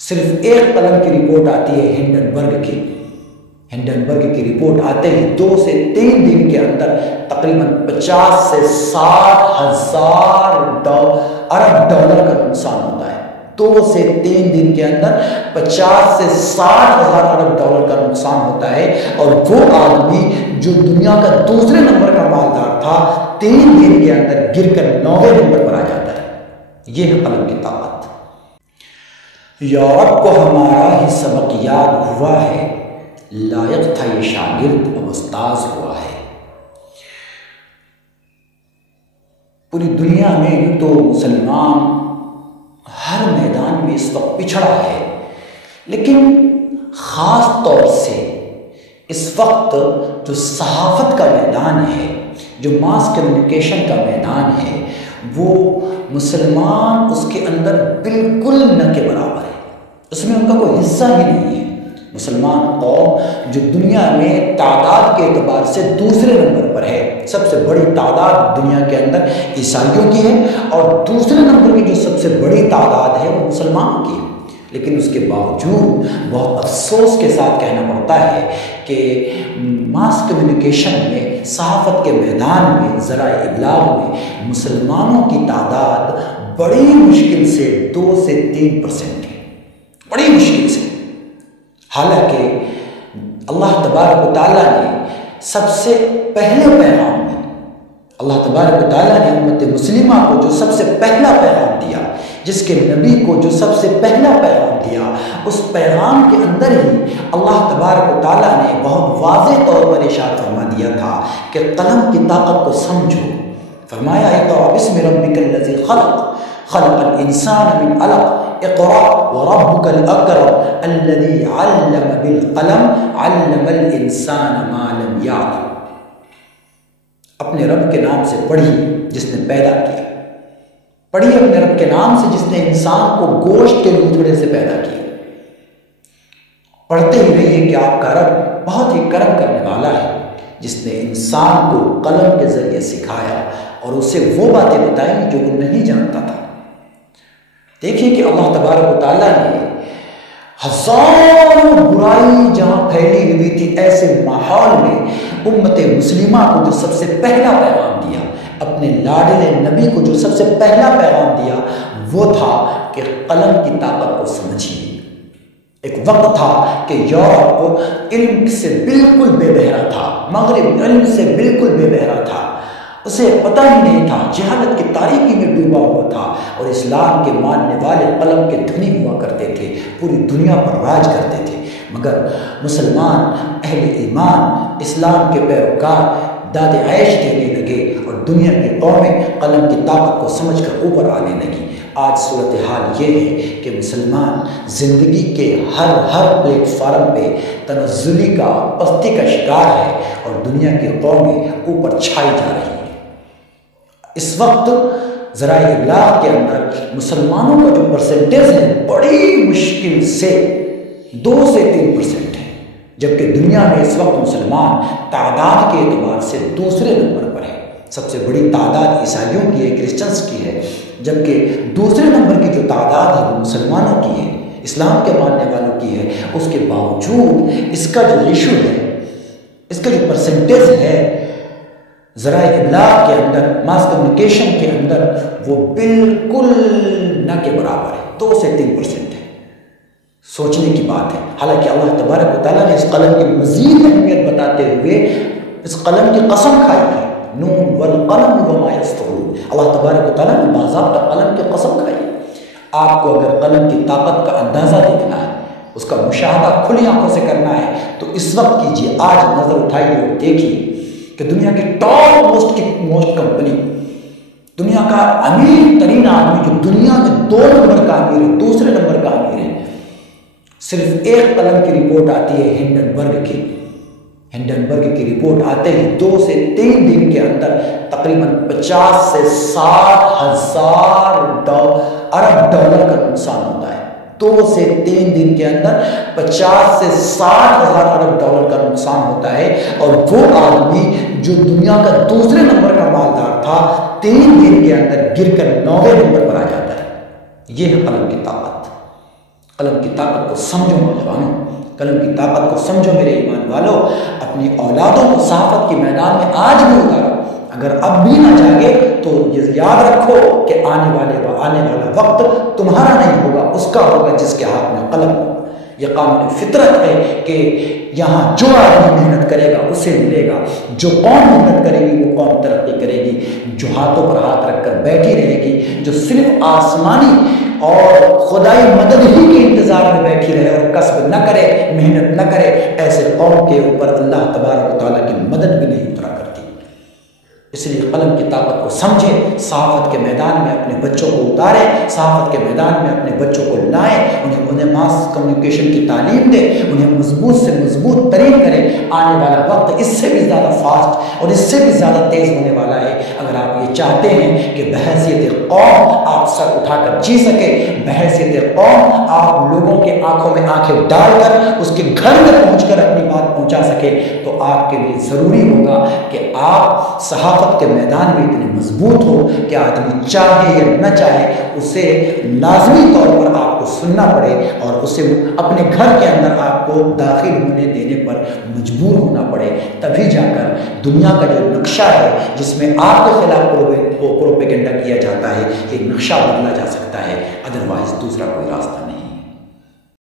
صرف ایک قلم کی رپورٹ آتی ہے ہنڈنبرگ کی، ہنڈنبرگ کی رپورٹ آتے ہی 2 سے 3 دن کے اندر تقریباً 50 سے 60 ہزار ارب ڈالر کا نقصان ہوتا ہے۔ 2 سے 3 دن کے اندر 50 سے 60 ہزار ارب ڈالر کا نقصان ہوتا ہے، اور وہ آدمی جو دنیا کا دوسرے نمبر کا مالدار تھا 3 دن کے اندر گر کر 9ویں نمبر پر آ جاتا ہے۔ یہ ہے قلم کی طاقت۔ یورپ کو ہمارا ہی سبق یاد ہوا ہے، لائق تھا یہ شاگرد اب استاذ ہوا ہے۔ پوری دنیا میں یوں تو مسلمان ہر میدان میں اس وقت پچھڑا ہے، لیکن خاص طور سے اس وقت جو صحافت کا میدان ہے، جو ماس کمیونیکیشن کا میدان ہے، وہ مسلمان اس کے اندر بالکل نہ کے برابر ہے، اس میں ان کا کوئی حصہ ہی نہیں ہے۔ مسلمان قوم جو دنیا میں تعداد کے اعتبار سے دوسرے نمبر پر ہے، سب سے بڑی تعداد دنیا کے اندر عیسائیوں کی ہے، اور دوسرے نمبر کی جو سب سے بڑی تعداد ہے وہ مسلمانوں کی ہے، لیکن اس کے باوجود بہت افسوس کے ساتھ کہنا پڑتا ہے کہ ماس کمیونیکیشن میں، صحافت کے میدان میں، ذرائع ابلاغ میں مسلمانوں کی تعداد بڑی مشکل سے 2 سے 3% ہے، بڑی مشکل سے۔ حالانکہ اللہ تبارک و تعالیٰ نے سب سے پہلے پیغام میں، اللہ تبارک و تعالیٰ نے امت مسلمہ کو جو سب سے پہلا پیغام دیا، جس کے نبی کو جو سب سے پہلا پیغام دیا، اس پیغام کے اندر ہی اللہ تبارک و تعالیٰ نے بہت واضح طور پر ارشاد فرما دیا تھا کہ قلم کی طاقت کو سمجھو۔ فرمایا اقرأ باسم ربک الذی خلق، خلق الانسان من علق، اقرأ وربک الاکرم الذی علم بالقلم علم الانسان ما لم یعلم۔ اپنے رب کے نام سے پڑھی جس نے پیدا کیا، پڑھیے اپنے رب کے نام سے جس نے انسان کو گوشت کے لوتھڑے سے پیدا کیا۔ پڑھتے ہی رہیے کہ آپ کا رب بہت ہی کرم کرنے والا ہے، جس نے انسان کو قلم کے ذریعے سکھایا اور اسے وہ باتیں بتائیں جو وہ نہیں جانتا تھا۔ دیکھیے کہ اللہ تبارک و تعالیٰ نے ہزاروں برائی جہاں پھیلی ہوئی تھی، ایسے ماحول میں امت مسلمہ کو جو سب سے پہلا پیغام دیا، اپنے لاڈلے نبی کو جو سب سے پہلا پیغام دیا، وہ تھا کہ قلم کی طاقت کو سمجھیے۔ ایک وقت تھا کہ یورپ علم سے بالکل بے بہرا تھا، مغرب علم سے بالکل بے بہرا تھا، اسے پتہ ہی نہیں تھا، جہالت کی تاریکی میں ڈوبا ہوا تھا، اور اسلام کے ماننے والے قلم کے دھنی ہوا کرتے تھے، پوری دنیا پر راج کرتے تھے۔ مگر مسلمان اہل ایمان، اسلام کے پیروکار داد عیش دینے لگے، اور دنیا کی قومیں قلم کی طاقت کو سمجھ کر اوپر آنے لگی۔ آج صورتحال یہ ہے کہ مسلمان زندگی کے ہر پلیٹ فارم پہ تنزلی کا، پستی کا شکار ہے، اور دنیا کی قومیں اوپر چھائی جا رہی ہیں۔ اس وقت ذرائع ابلاغ کے اندر مسلمانوں کا جو پرسنٹیج ہے بڑی مشکل سے 2 سے 3% ہے، جبکہ دنیا میں اس وقت مسلمان تعداد کے اعتبار سے دوسرے نمبر پر ہے۔ سب سے بڑی تعداد عیسائیوں کی ہے، کرسچنس کی ہے، جبکہ دوسرے نمبر کی جو تعداد ہے وہ مسلمانوں کی ہے، اسلام کے ماننے والوں کی ہے۔ اس کے باوجود اس کا جو ریشو ہے، اس کا جو پرسنٹیج ہے ذرائع ابلاغ کے اندر، ماس کمیونیکیشن کے اندر، وہ بالکل نہ کے برابر ہے، 2 سے 3% ہے۔ سوچنے کی بات ہے۔ حالانکہ اللہ تبارک و تعالیٰ نے اس قلم کی مزید اہمیت بتاتے ہوئے اس قلم کی قسم کھائی ہے، نون والقلم وما یسطرون۔ اللہ تبارک و تعالیٰ نے باضابطہ قلم کی قسم کھائی ہے۔ آپ کو اگر قلم کی طاقت کا اندازہ دیکھنا ہے، اس کا مشاہدہ کھلی آنکھوں سے کرنا ہے، تو اس وقت کیجیے، آج نظر اٹھائیے اور دیکھیے کہ دنیا کی ٹاپ موسٹ کمپنی، دنیا کا امیر ترین آدمی جو دنیا میں 2 نمبر کا امیر ہے، دوسرے نمبر کا امیر ہے، صرف ایک قلم کی رپورٹ آتی ہے ہنڈنبرگ کی، ہنڈنبرگ کی رپورٹ آتے ہی 2 سے 3 دن کے اندر تقریباً 50 سے 60 ہزار ارب ڈالر کا نقصان ہوتا ہے۔ 2 سے 3 دن کے اندر 50 سے 60 ہزار ارب ڈالر کا نقصان ہوتا ہے، اور وہ آدمی جو دنیا کا دوسرے نمبر کا مالدار تھا 3 دن کے اندر گر کر 9ویں نمبر پر آ جاتا ہے۔ یہ ہے قلم کی طاقت۔ قلم کی طاقت کو سمجھو نوجوانوں، قلم کی طاقت کو سمجھو میرے ایمان والو، اپنی اولادوں کو صحافت کے میدان میں آج بھی اتارو۔ اگر اب بھی نہ جاگے تو یہ یاد رکھو کہ آنے والا وقت تمہارا نہیں ہوگا، اس کا ہوگا جس کے ہاتھ میں قلم ہو۔ یہ قانون فطرت ہے کہ یہاں جو آدمی محنت کرے گا اسے ملے گا، جو قوم محنت کرے گی وہ قوم ترقی کرے گی، جو ہاتھوں پر ہاتھ رکھ کر بیٹھی رہے گی، جو صرف آسمانی اور خدائی مدد ہی کے انتظار میں بیٹھی رہے اور کسب نہ کرے، محنت نہ کرے، ایسے قوم کے اوپر اللہ تبارک و تعالیٰ کی مدد بھی نہیں اترا کرتی۔ اس لیے قلم کی طاقت کو سمجھیں، صحافت کے میدان میں اپنے بچوں کو اتاریں، صحافت کے میدان میں اپنے بچوں کو لائیں، انہیں ماس کمیونیکیشن کی تعلیم دیں، انہیں مضبوط سے مضبوط ترین کریں۔ آنے والا وقت اس سے بھی زیادہ فاسٹ اور اس سے بھی زیادہ تیز ہونے والا ہے۔ اگر آپ یہ چاہتے ہیں کہ بحیثیت قوم آپ سر اٹھا کر جی سکے، بحیثیت قوم آپ لوگوں کے آنکھوں میں آنکھیں ڈال کر اس کے گھر میں پہنچ کر اپنی بات پہنچا سکے، تو آپ کے لیے ضروری ہوگا کہ آپ صحافت کے میدان میں اتنے مضبوط ہو کہ آدمی چاہے یا نہ چاہے اسے لازمی طور پر آپ کو سننا پڑے اور اسے اپنے گھر کے اندر آپ کو داخل ہونے دینے پر مجبور ہونا پڑے۔ تبھی جا کر دنیا کا جو نقشہ ہے جس میں آپ کے خلاف پروپیگنڈا کیا جاتا ہے، یہ نقشہ بدلا جا سکتا ہے، ادروائز دوسرا کوئی راستہ نہیں۔